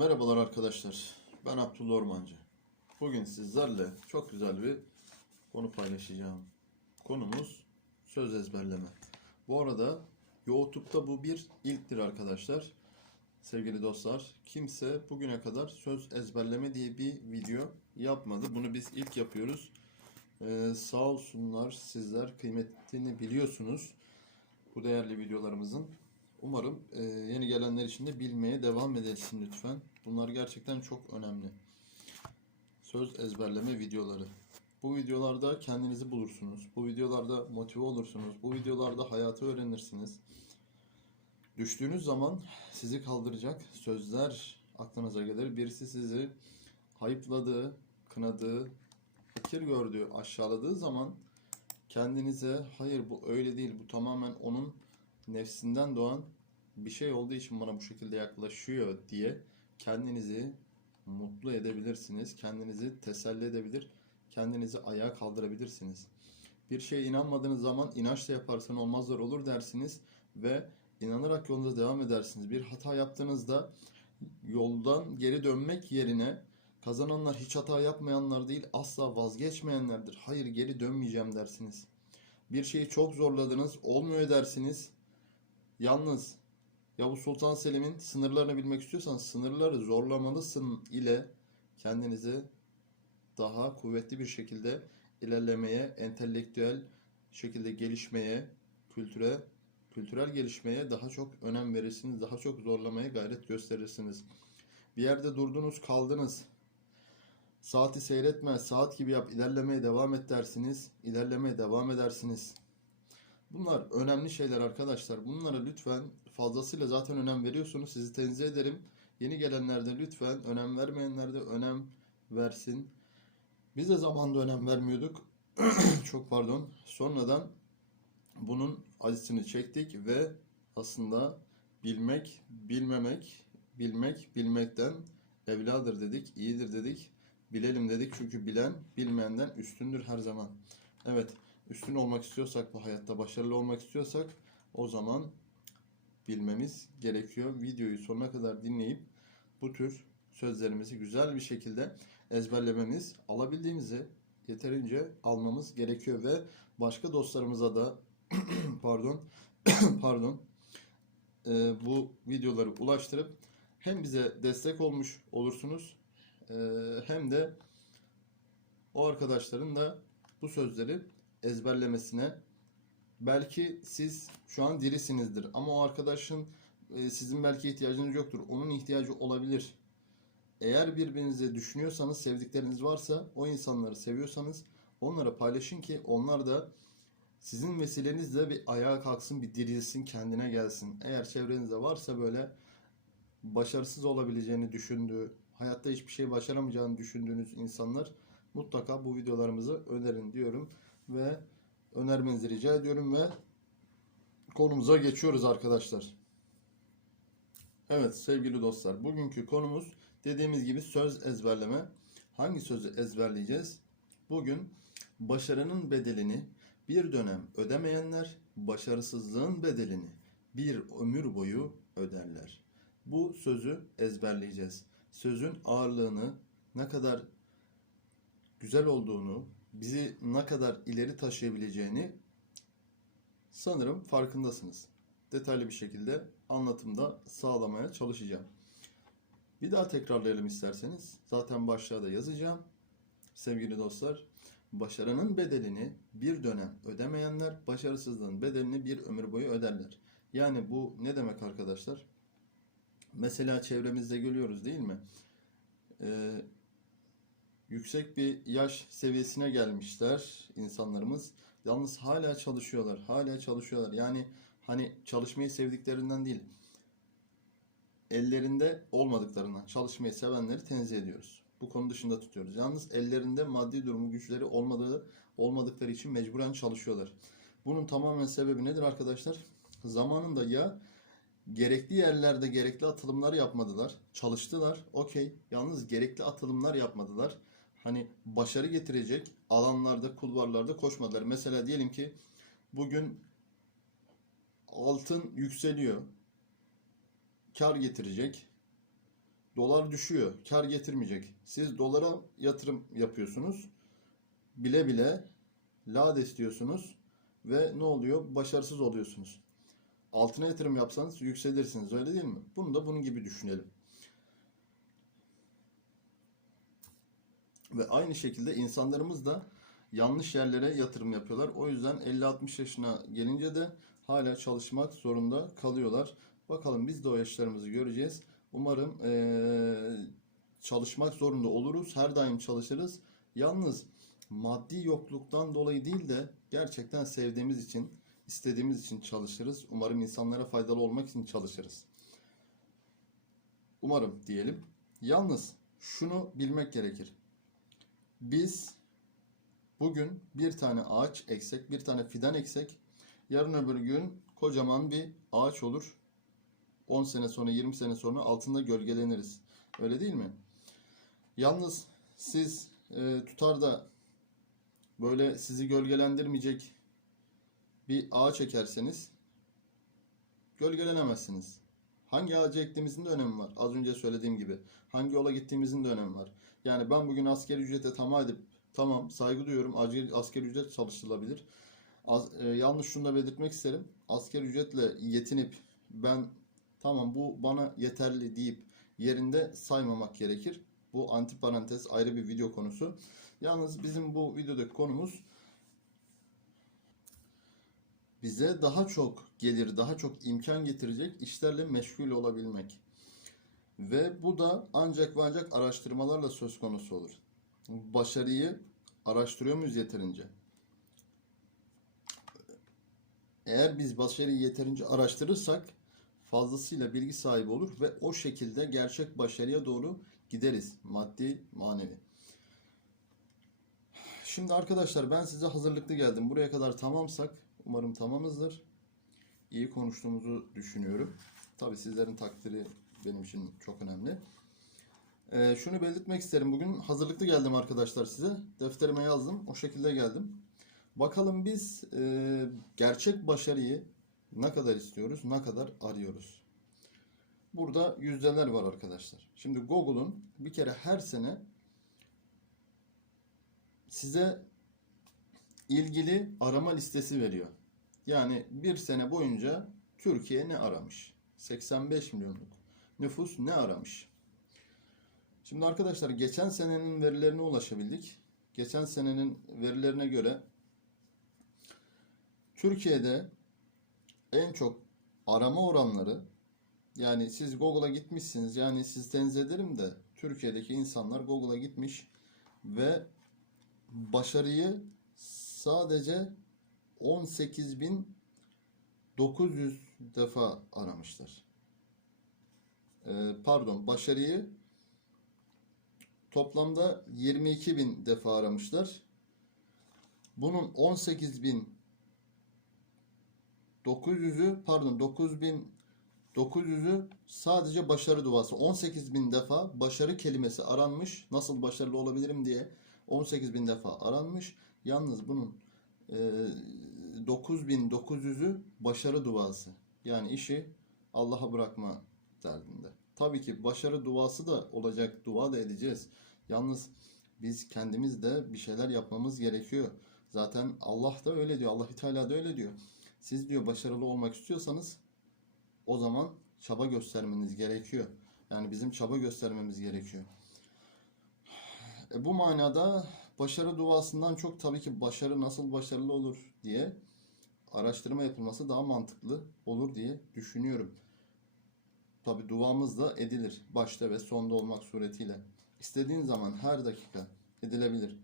Merhabalar arkadaşlar. Ben Abdullah Ormancı. Bugün sizlerle çok güzel bir konu paylaşacağım. Konumuz söz ezberleme. Bu arada YouTube'da bu bir ilktir arkadaşlar. Sevgili dostlar, kimse bugüne kadar söz ezberleme diye bir video yapmadı. Bunu biz ilk yapıyoruz. Ee, sağ olsunlar sizler kıymetini biliyorsunuz bu değerli videolarımızın. Umarım e, yeni gelenler için de bilmeye devam edilsin lütfen. Bunlar gerçekten çok önemli. Söz ezberleme videoları. Bu videolarda kendinizi bulursunuz. Bu videolarda motive olursunuz. Bu videolarda hayatı öğrenirsiniz. Düştüğünüz zaman sizi kaldıracak sözler aklınıza gelir. Birisi sizi hayıfladığı, kınadığı, fakir gördüğü, aşağıladığı zaman kendinize hayır bu öyle değil bu tamamen onun nefsinden doğan bir şey olduğu için bana bu şekilde yaklaşıyor diye kendinizi mutlu edebilirsiniz. Kendinizi teselli edebilir, kendinizi ayağa kaldırabilirsiniz. Bir şeye inanmadığınız zaman inançla yaparsan olmazlar olur dersiniz ve inanarak yolunuzda devam edersiniz. Bir hata yaptığınızda yoldan geri dönmek yerine kazananlar hiç hata yapmayanlar değil asla vazgeçmeyenlerdir. Hayır geri dönmeyeceğim dersiniz. Bir şeyi çok zorladınız, olmuyor dersiniz. Yalnız Yavuz Sultan Selim'in sınırlarını bilmek istiyorsan sınırları zorlamalısın ile kendinizi daha kuvvetli bir şekilde ilerlemeye, entelektüel şekilde gelişmeye, kültüre, kültürel gelişmeye daha çok önem verirsiniz, daha çok zorlamaya gayret gösterirsiniz. Bir yerde durdunuz, kaldınız. Saati seyretme, saat gibi yap, ilerlemeye devam et dersiniz, ilerlemeye devam edersiniz. Bunlar önemli şeyler arkadaşlar. Bunlara lütfen fazlasıyla zaten önem veriyorsunuz. Sizi tenzih ederim. Yeni gelenler de lütfen önem vermeyenler de önem versin. Biz de zamanda önem vermiyorduk. Çok pardon. Sonradan bunun acısını çektik ve aslında bilmek, bilmemek, bilmek, bilmekten evladır dedik, iyidir dedik, bilelim dedik. Çünkü bilen bilmeyenden üstündür her zaman. Evet, üstün olmak istiyorsak bu hayatta, başarılı olmak istiyorsak o zaman bilmemiz gerekiyor. Videoyu sonuna kadar dinleyip bu tür sözlerimizi güzel bir şekilde ezberlememiz, alabildiğimizi yeterince almamız gerekiyor ve başka dostlarımıza da pardon pardon e, bu videoları ulaştırıp hem bize destek olmuş olursunuz e, hem de o arkadaşların da bu sözleri ezberlemesine belki siz şu an dirisinizdir ama o arkadaşın e, sizin belki ihtiyacınız yoktur. Onun ihtiyacı olabilir. Eğer birbirinizi düşünüyorsanız, sevdikleriniz varsa, o insanları seviyorsanız onlara paylaşın ki onlar da sizin vesilenizle bir ayağa kalksın, bir dirilsin, kendine gelsin. Eğer çevrenizde varsa böyle başarısız olabileceğini düşündüğü, hayatta hiçbir şey başaramayacağını düşündüğünüz insanlar mutlaka bu videolarımızı önerin diyorum ve önermenizi rica ediyorum ve konumuza geçiyoruz arkadaşlar. Evet sevgili dostlar bugünkü konumuz dediğimiz gibi söz ezberleme. Hangi sözü ezberleyeceğiz? Bugün başarının bedelini bir dönem ödemeyenler başarısızlığın bedelini bir ömür boyu öderler. Bu sözü ezberleyeceğiz. Sözün ağırlığını ne kadar güzel olduğunu, bizi ne kadar ileri taşıyabileceğini sanırım farkındasınız. Detaylı bir şekilde anlatımda sağlamaya çalışacağım. Bir daha tekrarlayalım isterseniz. Zaten başlığa da yazacağım. Sevgili dostlar, başarının bedelini bir dönem ödemeyenler başarısızlığın bedelini bir ömür boyu öderler. Yani bu ne demek arkadaşlar? Mesela çevremizde görüyoruz değil mi? Ee, yüksek bir yaş seviyesine gelmişler insanlarımız. Yalnız hala çalışıyorlar. Hala çalışıyorlar. Yani hani çalışmayı sevdiklerinden değil. Ellerinde olmadıklarından çalışmayı sevenleri tenzih ediyoruz. Bu konu dışında tutuyoruz. Yalnız ellerinde maddi durumu güçleri olmadığı olmadıkları için mecburen çalışıyorlar. Bunun tamamen sebebi nedir arkadaşlar? Zamanında ya gerekli yerlerde gerekli atılımları yapmadılar. Çalıştılar. Okey. Yalnız gerekli atılımlar yapmadılar hani başarı getirecek alanlarda, kulvarlarda koşmadılar. Mesela diyelim ki bugün altın yükseliyor. Kar getirecek. Dolar düşüyor. Kar getirmeyecek. Siz dolara yatırım yapıyorsunuz. Bile bile lades diyorsunuz ve ne oluyor? Başarısız oluyorsunuz. Altına yatırım yapsanız yükselirsiniz öyle değil mi? Bunu da bunun gibi düşünelim. Ve aynı şekilde insanlarımız da yanlış yerlere yatırım yapıyorlar. O yüzden 50-60 yaşına gelince de hala çalışmak zorunda kalıyorlar. Bakalım biz de o yaşlarımızı göreceğiz. Umarım eee, çalışmak zorunda oluruz. Her daim çalışırız. Yalnız maddi yokluktan dolayı değil de gerçekten sevdiğimiz için, istediğimiz için çalışırız. Umarım insanlara faydalı olmak için çalışırız. Umarım diyelim. Yalnız şunu bilmek gerekir. Biz bugün bir tane ağaç eksek, bir tane fidan eksek, yarın öbür gün kocaman bir ağaç olur. 10 sene sonra, 20 sene sonra altında gölgeleniriz. Öyle değil mi? Yalnız siz e, tutar da böyle sizi gölgelendirmeyecek bir ağaç ekerseniz gölgelenemezsiniz. Hangi ağacı ektiğimizin de önemi var. Az önce söylediğim gibi. Hangi yola gittiğimizin de önemi var. Yani ben bugün asgari ücrete tamam edip tamam saygı duyuyorum. Asgari, asgari ücret çalıştırılabilir. Az, e, yalnız şunu da belirtmek isterim. Asgari ücretle yetinip ben tamam bu bana yeterli deyip yerinde saymamak gerekir. Bu antiparantez ayrı bir video konusu. Yalnız bizim bu videodaki konumuz bize daha çok gelir, daha çok imkan getirecek işlerle meşgul olabilmek. Ve bu da ancak ve ancak araştırmalarla söz konusu olur. Başarıyı araştırıyor muyuz yeterince? Eğer biz başarıyı yeterince araştırırsak fazlasıyla bilgi sahibi olur ve o şekilde gerçek başarıya doğru gideriz. Maddi, manevi. Şimdi arkadaşlar ben size hazırlıklı geldim. Buraya kadar tamamsak umarım tamamızdır. İyi konuştuğumuzu düşünüyorum. Tabi sizlerin takdiri benim için çok önemli. Ee, şunu belirtmek isterim. Bugün hazırlıklı geldim arkadaşlar size. Defterime yazdım. O şekilde geldim. Bakalım biz e, gerçek başarıyı ne kadar istiyoruz, ne kadar arıyoruz. Burada yüzdeler var arkadaşlar. Şimdi Google'un bir kere her sene size ilgili arama listesi veriyor. Yani bir sene boyunca Türkiye ne aramış? 85 milyonluk nüfus ne aramış? Şimdi arkadaşlar geçen senenin verilerine ulaşabildik. Geçen senenin verilerine göre Türkiye'de en çok arama oranları yani siz Google'a gitmişsiniz yani siz ederim de Türkiye'deki insanlar Google'a gitmiş ve başarıyı sadece 18.900 defa aramışlar. Ee, pardon başarıyı toplamda 22.000 defa aramışlar. Bunun 18.000 900'ü pardon 9900'ü sadece başarı duası. 18.000 defa başarı kelimesi aranmış. Nasıl başarılı olabilirim diye 18.000 defa aranmış. Yalnız bunun e, 9900'ü başarı duası. Yani işi Allah'a bırakma derdinde. Tabii ki başarı duası da olacak. Dua da edeceğiz. Yalnız biz kendimiz de bir şeyler yapmamız gerekiyor. Zaten Allah da öyle diyor. Allah Teala da öyle diyor. Siz diyor başarılı olmak istiyorsanız o zaman çaba göstermeniz gerekiyor. Yani bizim çaba göstermemiz gerekiyor. E, bu manada başarı duasından çok tabii ki başarı nasıl başarılı olur diye araştırma yapılması daha mantıklı olur diye düşünüyorum. Tabi duamız da edilir. Başta ve sonda olmak suretiyle. İstediğin zaman her dakika edilebilir.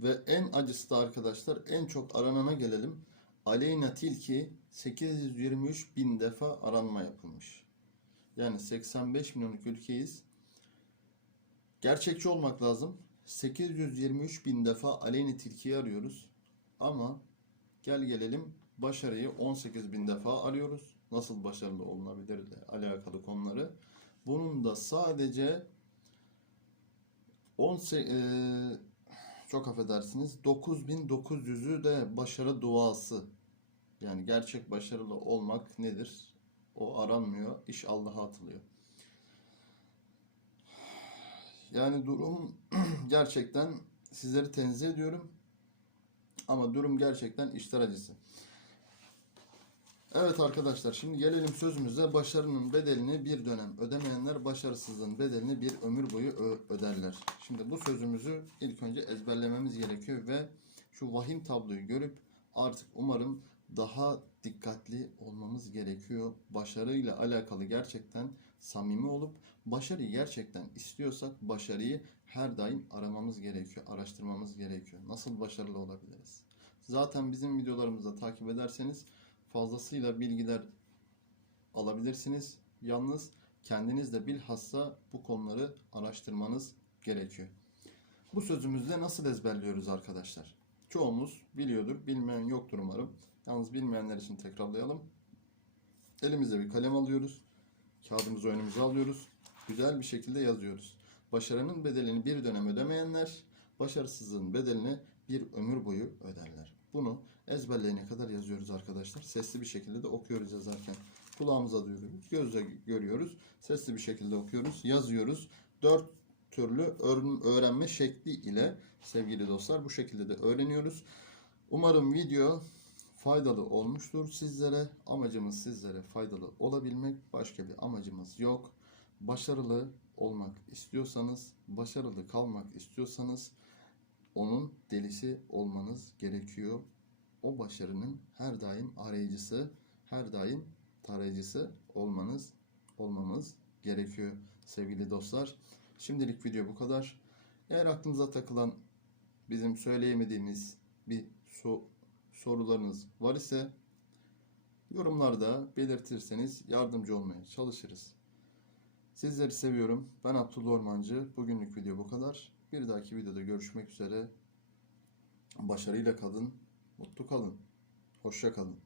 Ve en acısı da arkadaşlar en çok aranana gelelim. Aleyna Tilki 823 bin defa aranma yapılmış. Yani 85 milyonluk ülkeyiz. Gerçekçi olmak lazım. 823 bin defa Aleyna Tilki'yi arıyoruz. Ama gel gelelim başarıyı 18 bin defa arıyoruz. Nasıl başarılı olunabilir ile alakalı konuları. Bunun da sadece 18, e, çok affedersiniz 9900'ü de başarı duası. Yani gerçek başarılı olmak nedir? O aranmıyor. İş Allah'a atılıyor. Yani durum gerçekten sizleri tenzih ediyorum. Ama durum gerçekten işler acısı. Evet arkadaşlar şimdi gelelim sözümüze. Başarının bedelini bir dönem ödemeyenler başarısızlığın bedelini bir ömür boyu öderler. Şimdi bu sözümüzü ilk önce ezberlememiz gerekiyor ve şu vahim tabloyu görüp artık umarım daha dikkatli olmamız gerekiyor. Başarıyla alakalı gerçekten samimi olup başarıyı gerçekten istiyorsak başarıyı her daim aramamız gerekiyor, araştırmamız gerekiyor. Nasıl başarılı olabiliriz? Zaten bizim videolarımızda takip ederseniz fazlasıyla bilgiler alabilirsiniz. Yalnız kendiniz de bilhassa bu konuları araştırmanız gerekiyor. Bu sözümüzde nasıl ezberliyoruz arkadaşlar? Çoğumuz biliyordur, bilmeyen yoktur umarım. Yalnız bilmeyenler için tekrarlayalım. Elimize bir kalem alıyoruz. Kağıdımızı önümüze alıyoruz. Güzel bir şekilde yazıyoruz. Başarının bedelini bir dönem ödemeyenler, başarısızlığın bedelini bir ömür boyu öderler. Bunu ezberleyene kadar yazıyoruz arkadaşlar. Sesli bir şekilde de okuyoruz yazarken. Kulağımıza duyuyoruz, gözle görüyoruz. Sesli bir şekilde okuyoruz, yazıyoruz. Dört türlü öğren- öğrenme şekli ile sevgili dostlar bu şekilde de öğreniyoruz. Umarım video faydalı olmuştur sizlere. Amacımız sizlere faydalı olabilmek. Başka bir amacımız yok. Başarılı olmak istiyorsanız, başarılı kalmak istiyorsanız onun delisi olmanız gerekiyor. O başarının her daim arayıcısı, her daim tarayıcısı olmanız, olmamız gerekiyor sevgili dostlar. Şimdilik video bu kadar. Eğer aklınıza takılan bizim söyleyemediğimiz bir so- sorularınız var ise yorumlarda belirtirseniz yardımcı olmaya çalışırız. Sizleri seviyorum. Ben Abdullah Ormancı. Bugünlük video bu kadar. Bir dahaki videoda görüşmek üzere. Başarıyla kalın, mutlu kalın, hoşça kalın.